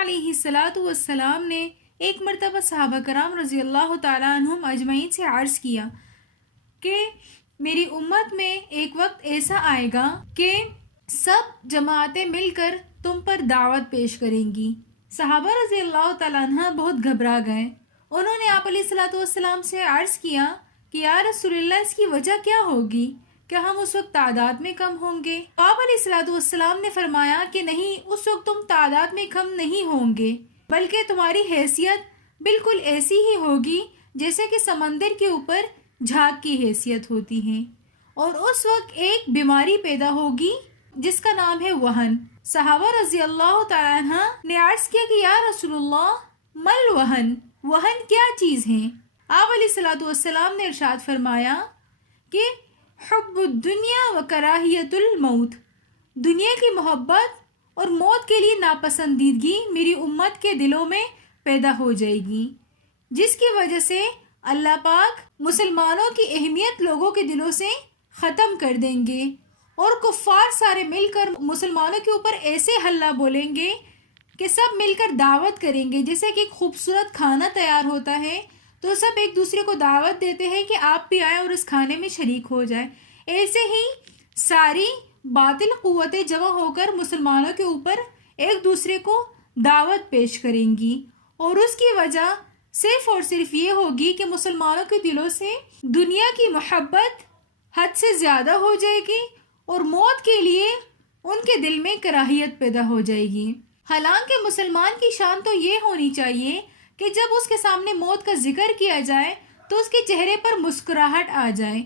علیہ الصلاۃ والسلام نے ایک مرتبہ صحابہ کرام رضی اللہ تعالیٰ عنہم اجمعین سے عرض کیا کہ میری امت میں ایک وقت ایسا آئے گا کہ سب جماعتیں مل کر تم پر دعوت پیش کریں گی۔ صحابہ رضی اللہ تعالیٰ عنہ بہت گھبرا گئے۔ انہوں نے آپ علیہ الصلاۃ والسلام سے عرض کیا کہ یا رسول اللہ اس کی وجہ کیا ہوگی؟ کیا ہم اس وقت تعداد میں کم ہوں گے؟ آپ علیہ الصلاۃ والسلام نے فرمایا کہ نہیں، اس وقت تم تعداد میں کم نہیں ہوں گے، بلکہ تمہاری حیثیت بالکل ایسی ہی ہوگی جیسے کہ سمندر کے اوپر جھاگ کی حیثیت ہوتی ہے، اور اس وقت ایک بیماری پیدا ہوگی جس کا نام ہے وہن۔ صحابہ رضی اللہ تعالیٰ عنہ نے عرض کیا کہ یا رسول اللہ مل وہن، وہن کیا چیز ہے؟ آپ علیہ الصلاۃ والسلام نے ارشاد فرمایا کہ حب الدنیا و کراہیت الموت، دنیا کی محبت اور موت کے لیے ناپسندیدگی میری امت کے دلوں میں پیدا ہو جائے گی، جس کی وجہ سے اللہ پاک مسلمانوں کی اہمیت لوگوں کے دلوں سے ختم کر دیں گے، اور کفار سارے مل کر مسلمانوں کے اوپر ایسے ہلہ بولیں گے کہ سب مل کر دعوت کریں گے۔ جیسے کہ ایک خوبصورت کھانا تیار ہوتا ہے تو سب ایک دوسرے کو دعوت دیتے ہیں کہ آپ بھی آئیں اور اس کھانے میں شریک ہو جائیں، ایسے ہی ساری باطل قوتیں جمع ہو کر مسلمانوں کے اوپر ایک دوسرے کو دعوت پیش کریں گی، اور اس کی وجہ صرف اور صرف یہ ہوگی کہ مسلمانوں کے دلوں سے دنیا کی محبت حد سے زیادہ ہو جائے گی، اور موت کے لیے ان کے دل میں کراہیت پیدا ہو جائے گی۔ حالانکہ مسلمان کی شان تو یہ ہونی چاہیے کہ جب اس کے سامنے موت کا ذکر کیا جائے تو اس کے چہرے پر مسکراہٹ آ جائے،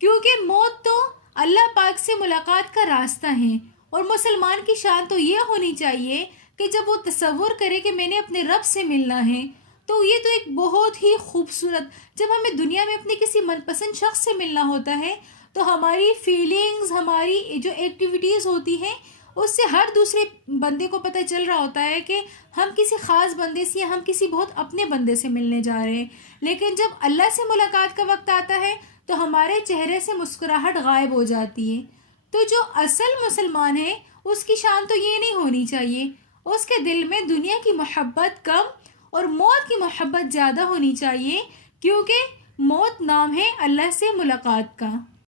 کیونکہ موت تو اللہ پاک سے ملاقات کا راستہ ہے، اور مسلمان کی شان تو یہ ہونی چاہیے کہ جب وہ تصور کرے کہ میں نے اپنے رب سے ملنا ہے، تو یہ تو ایک بہت ہی خوبصورت، جب ہمیں دنیا میں اپنے کسی من پسند شخص سے ملنا ہوتا ہے تو ہماری فیلنگز، ہماری جو ایکٹیویٹیز ہوتی ہیں، اس سے ہر دوسرے بندے کو پتہ چل رہا ہوتا ہے کہ ہم کسی خاص بندے سے یا ہم کسی بہت اپنے بندے سے ملنے جا رہے ہیں۔ لیکن جب اللہ سے ملاقات کا وقت آتا ہے تو ہمارے چہرے سے مسکراہٹ غائب ہو جاتی ہے۔ تو جو اصل مسلمان ہے اس کی شان تو یہ نہیں ہونی چاہیے، اس کے دل میں دنیا کی محبت کم اور موت کی محبت زیادہ ہونی چاہیے، کیونکہ موت نام ہے اللہ سے ملاقات کا۔